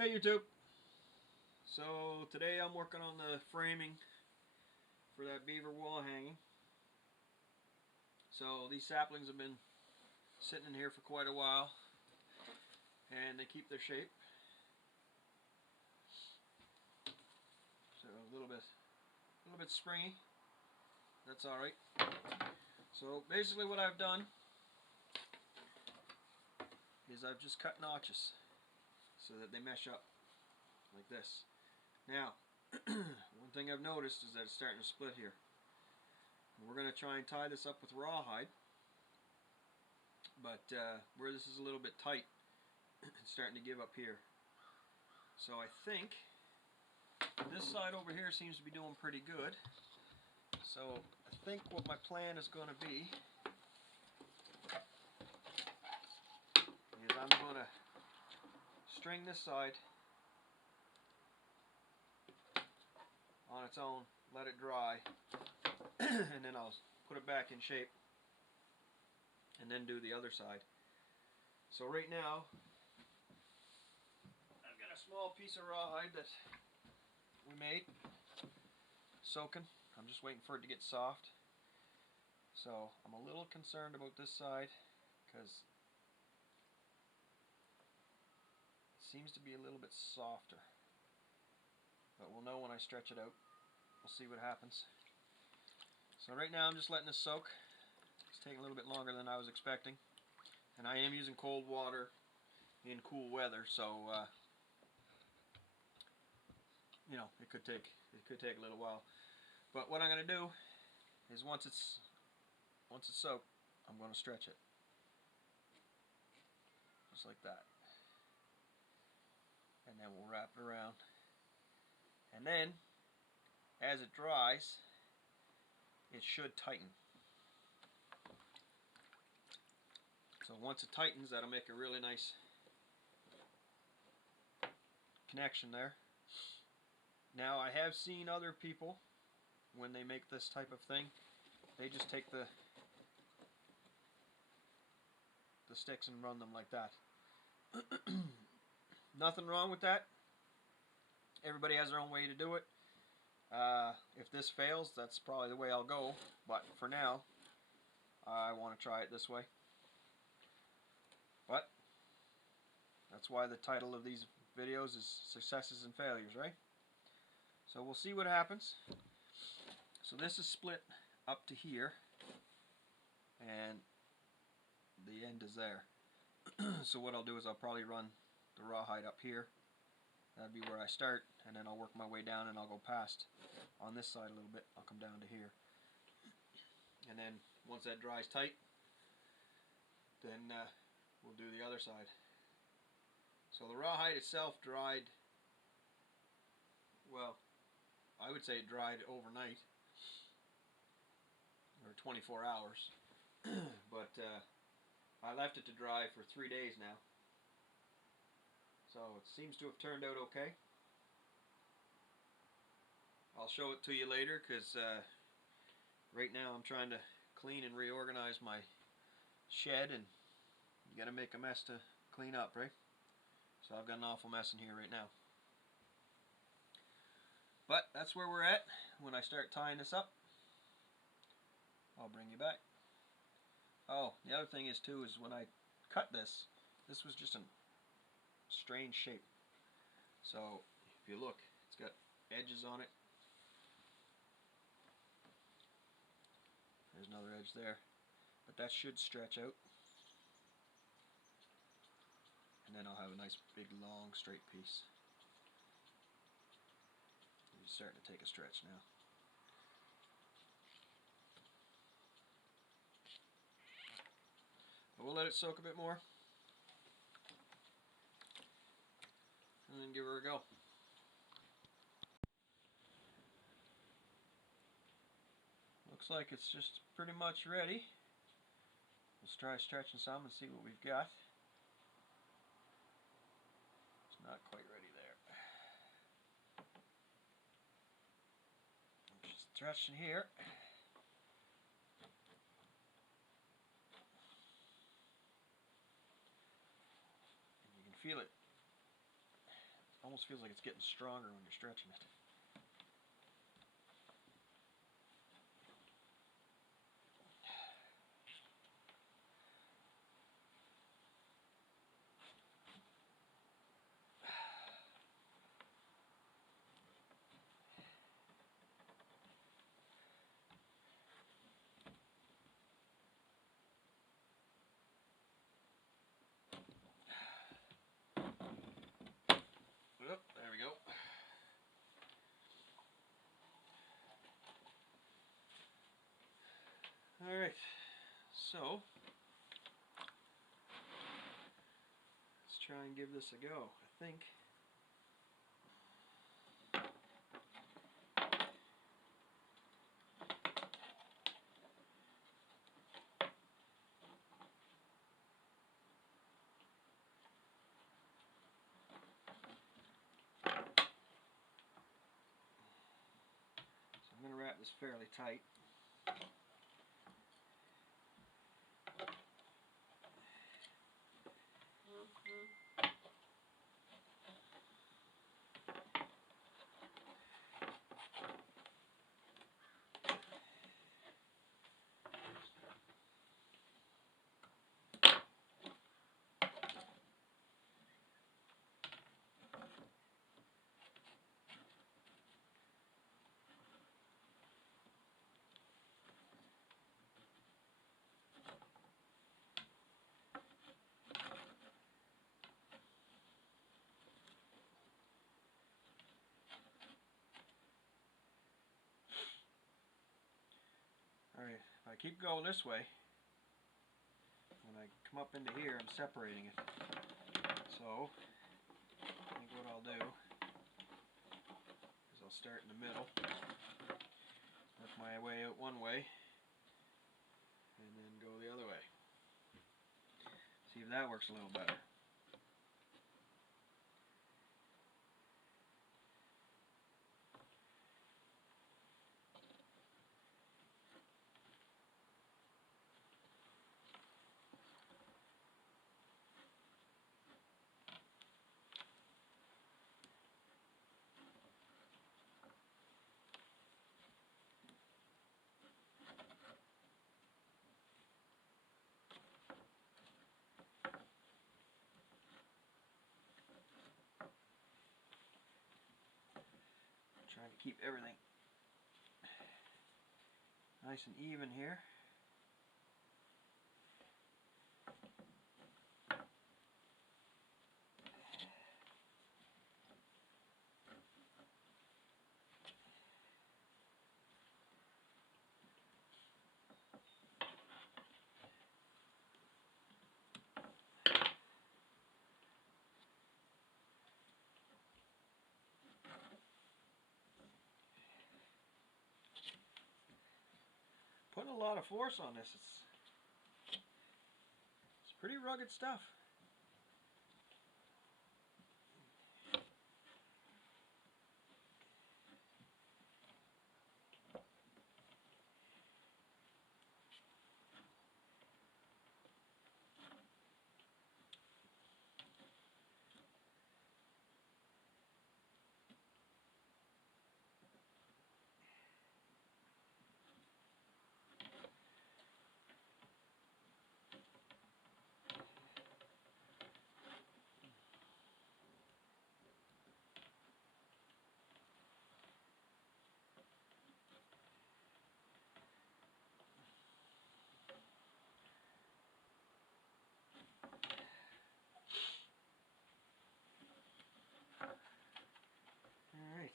Hey YouTube! So today I'm working on the framing for that beaver wall hanging. So these saplings have been sitting in here for quite a while and they keep their shape. So a little bit springy. That's alright. So basically what I've done is I've just cut notches so that they mesh up like this. Now, one thing I've noticed is that it's starting to split here. We're going to try and tie this up with rawhide, but where this is a little bit tight, it's starting to give up here. So I think this side over here seems to be doing pretty good. So I think what my plan is going to be is I'm going to string this side on its own, let it dry, and then I'll put it back in shape and then do the other side. So right now I've got a small piece of rawhide that we made, soaking. I'm just waiting for it to get soft. So I'm a little concerned about this side because it seems to be a little bit softer. But we'll know when I stretch it out. We'll see what happens. So right now I'm just letting this soak. It's taking a little bit longer than I was expecting. And I am using cold water in cool weather, so you know, it could take a little while. But what I'm going to do is once it's soaked, I'm going to stretch it. Just like that. And then we'll wrap it around. And then, as it dries, it should tighten. So once it tightens, that'll make a really nice connection there. Now I have seen other people, when they make this type of thing, they just take the sticks and run them like that. Nothing wrong with that. Everybody has their own way to do it. If this fails, that's probably the way I'll go. But for now, I want to try it this way. But that's why the title of these videos is Successes and Failures, right? So we'll see what happens. So this is split up to here, and the end is there. So what I'll do is I'll probably run the rawhide up here. That'd be where I start, and then I'll work my way down and I'll go past on this side a little bit. I'll come down to here. And then once that dries tight, then we'll do the other side. So the rawhide itself dried, well, I would say it dried overnight, or 24 hours. But I left it to dry for 3 days now. So it seems to have turned out okay. I'll show it to you later because right now I'm trying to clean and reorganize my shed, and you gotta make a mess to clean up, right? So I've got an awful mess in here right now. But that's where we're at. When I start tying this up, I'll bring you back. Oh, the other thing is too, is when I cut this was just a strange shape. So if you look, it's got edges on it. There's another edge there. But that should stretch out. And then I'll have a nice big long straight piece. It's starting to take a stretch now. But we'll let it soak a bit more. And then give her a go. Looks like it's just pretty much ready. Let's try stretching some and see what we've got. It's not quite ready there. Just stretching here. And you can feel it almost feels like it's getting stronger when you're stretching it. Oop, there we go. Alright, so let's try and give this a go. I think so. I'm going to wrap this fairly tight. Alright, if I keep going this way, when I come up into here, I'm separating it. So, I think what I'll do is I'll start in the middle, work my way out one way, and then go the other way. See if that works a little better. Trying to keep everything nice and even here. Putting a lot of force on this. It's pretty rugged stuff. Alright,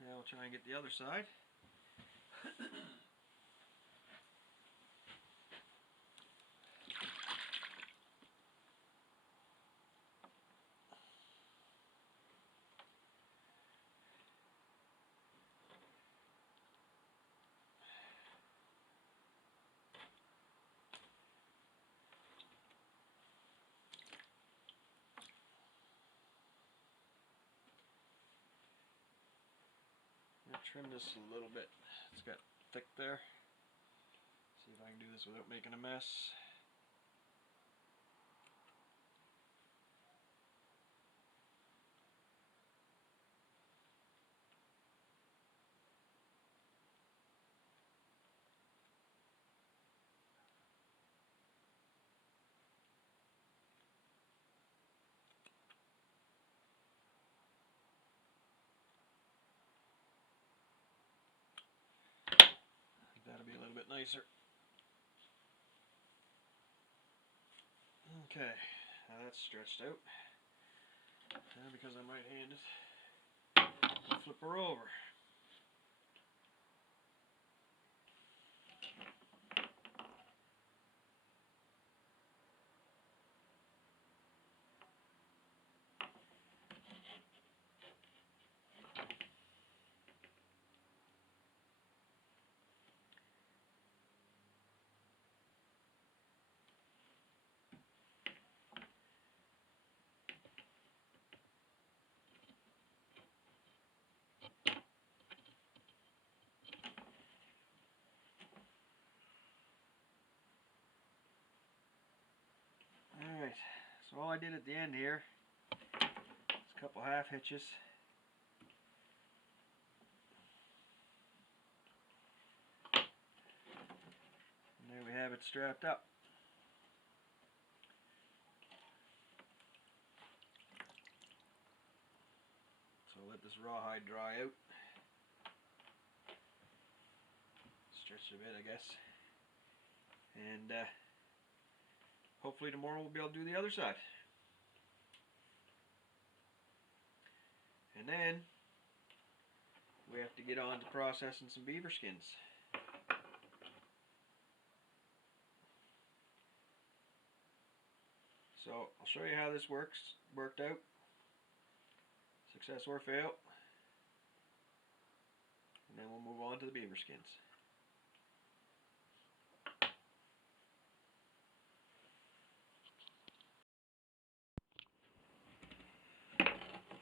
now we'll try and get the other side. Trim this a little bit. It's got thick there. See if I can do this without making a mess. be a little bit nicer. Okay, now that's stretched out. Now because I'm right-handed, I'll flip her over. Alright, so all I did at the end here is a couple half hitches. And there we have it strapped up. So I'll let this rawhide dry out. Stretch it a bit, I guess. And hopefully tomorrow we'll be able to do the other side. And then we have to get on to processing some beaver skins. So I'll show you how this worked out. Success or fail. And then we'll move on to the beaver skins.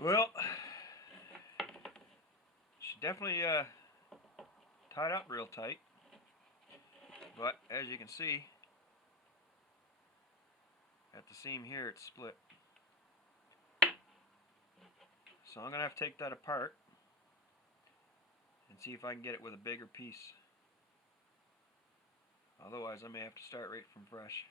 Well, she definitely tied up real tight. But as you can see, at the seam here it's split. So I'm going to have to take that apart and see if I can get it with a bigger piece. Otherwise I may have to start right from fresh.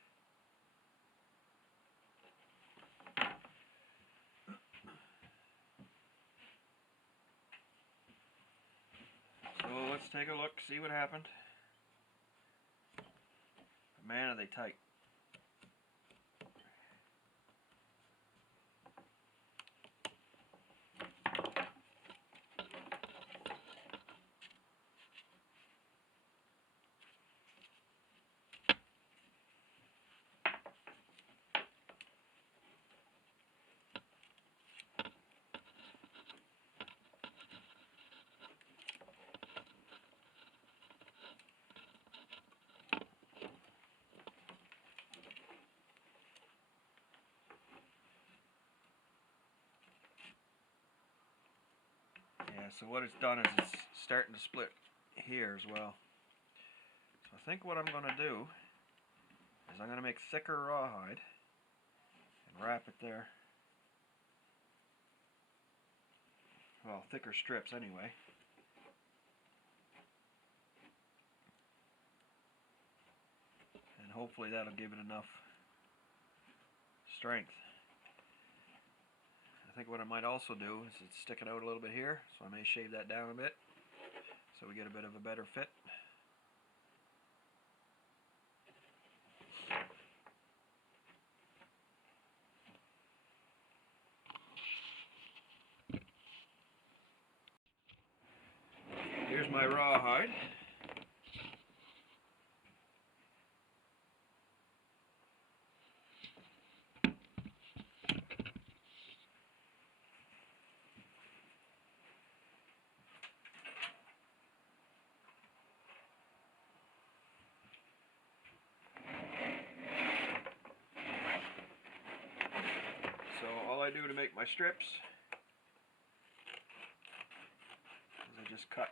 So let's take a look, see what happened. Man, are they tight. Yeah, so what it's done is it's starting to split here as well. So I think what I'm going to do is I'm going to make thicker rawhide and wrap it there. Well, thicker strips anyway. And hopefully that'll give it enough strength. I think what I might also do is it's sticking out a little bit here, so I may shave that down a bit so we get a bit of a better fit. Here's my rawhide. So all I do to make my strips is I just cut.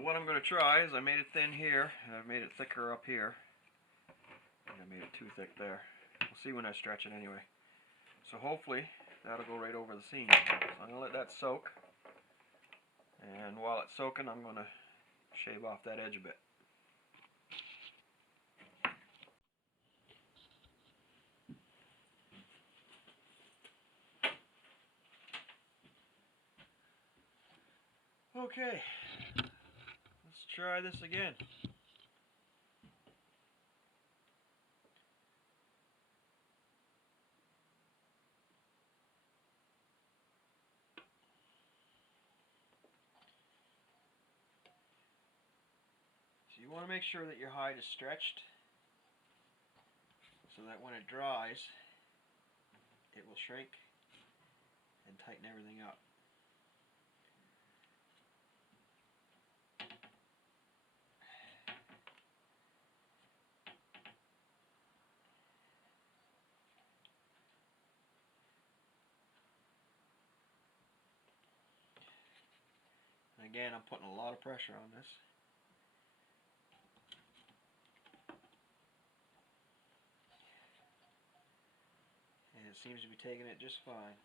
So what I'm going to try is I made it thin here, and I've made it thicker up here. I think I made it too thick there. We'll see when I stretch it anyway. So hopefully that'll go right over the seam. So I'm going to let that soak. And while it's soaking, I'm going to shave off that edge a bit. Okay, let's try this again. So you want to make sure that your hide is stretched so that when it dries, it will shrink and tighten everything up. And again, I'm putting a lot of pressure on this. And it seems to be taking it just fine.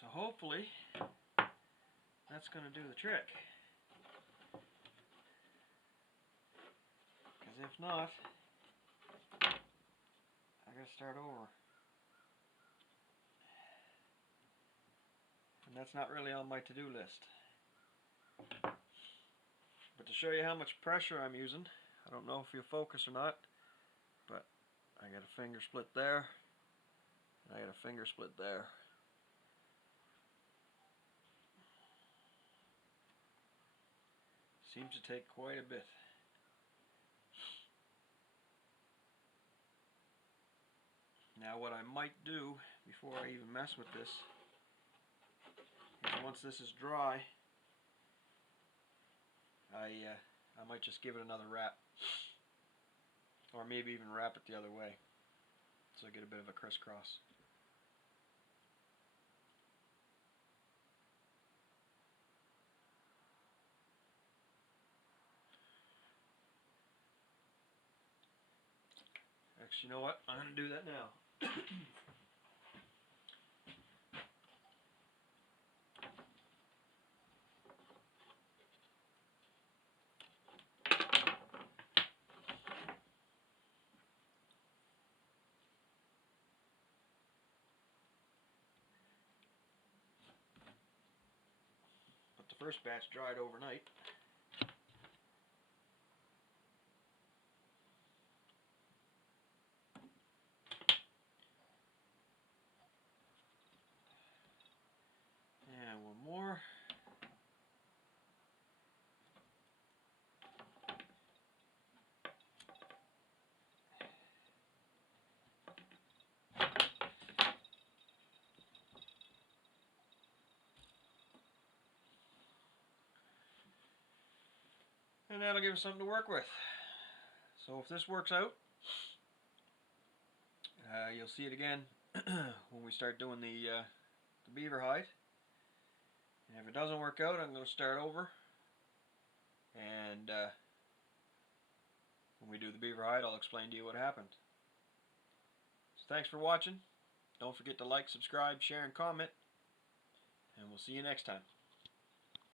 So hopefully that's going to do the trick. Because if not, I got to start over. And that's not really on my to-do list. But to show you how much pressure I'm using, I don't know if you'll focus or not, but I got a finger split there, and I got a finger split there. Seems to take quite a bit. Now what I might do before I even mess with this is once this is dry, I might just give it another wrap, or maybe even wrap it the other way, so I get a bit of a crisscross. Actually, you know what? I'm going to do that now. But the first batch dried overnight. And one more. And that'll give us something to work with. So if this works out, you'll see it again when we start doing the beaver hide. And if it doesn't work out, I'm going to start over. And when we do the beaver hide, I'll explain to you what happened. So thanks for watching. Don't forget to like, subscribe, share, and comment. And we'll see you next time.